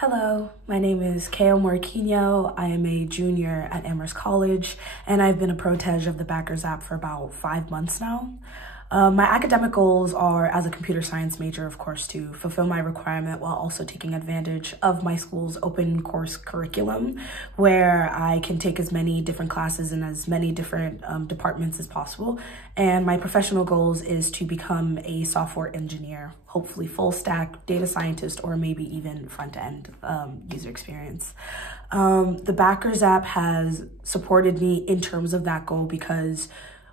Hello, my name is Kao Marquinho. I am a junior at Amherst College, and I've been a Protege of the Backrs app for about 5 months now. My academic goals are, as a computer science major, of course, to fulfill my requirement while also taking advantage of my school's open course curriculum, where I can take as many different classes in as many different departments as possible. And my professional goals is to become a software engineer, hopefully full stack data scientist, or maybe even front end user experience. The Backrs app has supported me in terms of that goal because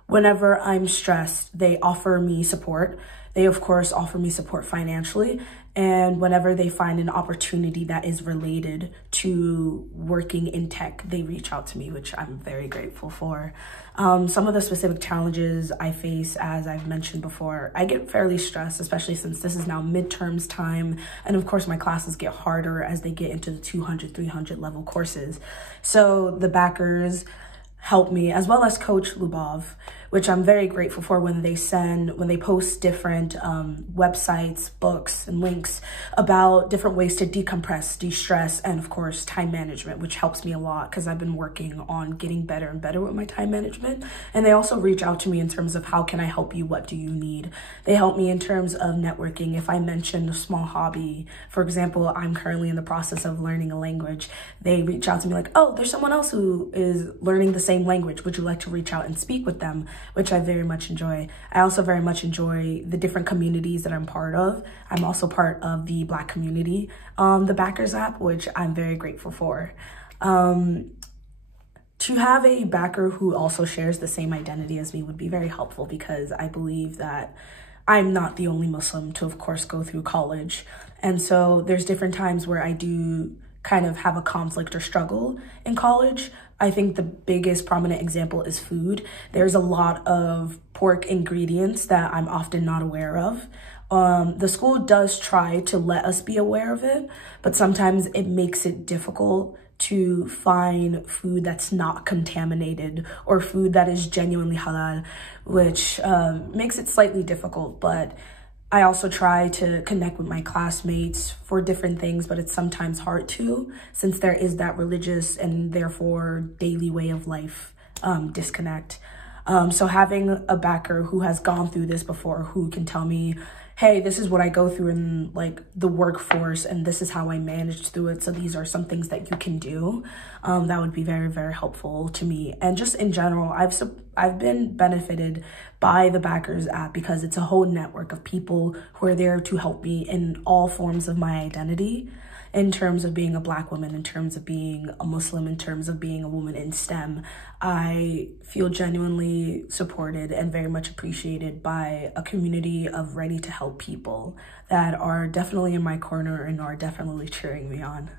whenever I'm stressed, they offer me support. They, of course, offer me support financially. And whenever they find an opportunity that is related to working in tech, they reach out to me, which I'm very grateful for. Some of the specific challenges I face, as I've mentioned before, I get fairly stressed, especially since this is now midterms time. And of course, my classes get harder as they get into the 200, 300 level courses. So the Backrs help me, as well as Coach Lubov, which I'm very grateful for when they post different websites, books, and links about different ways to decompress, de-stress, and of course, time management, which helps me a lot because I've been working on getting better and better with my time management. And they also reach out to me in terms of how can I help you? What do you need? They help me in terms of networking. If I mention a small hobby, for example, I'm currently in the process of learning a language, they reach out to me like, oh, there's someone else who is learning the same language. Would you like to reach out and speak with them? Which I very much enjoy. I also very much enjoy the different communities that I'm part of. I'm also part of the Black community, the Backrs app, which I'm very grateful for. To have a backer who also shares the same identity as me would be very helpful because I believe that I'm not the only Muslim to, of course, go through college. And so there's different times where I do kind of have a conflict or struggle in college. I think the biggest prominent example is food. There's a lot of pork ingredients that I'm often not aware of. The school does try to let us be aware of it, but sometimes it makes it difficult to find food that's not contaminated or food that is genuinely halal, which makes it slightly difficult. But I also try to connect with my classmates for different things, but it's sometimes hard to, since there is that religious and therefore daily way of life disconnect. So having a backer who has gone through this before, who can tell me, hey, this is what I go through in like the workforce and this is how I managed through it. So these are some things that you can do. That would be very, very helpful to me. And just in general, I've been benefited by the Backrs app because it's a whole network of people who are there to help me in all forms of my identity, in terms of being a Black woman, in terms of being a Muslim, in terms of being a woman in STEM. I feel genuinely supported and very much appreciated by a community of ready to help people that are definitely in my corner and are definitely cheering me on.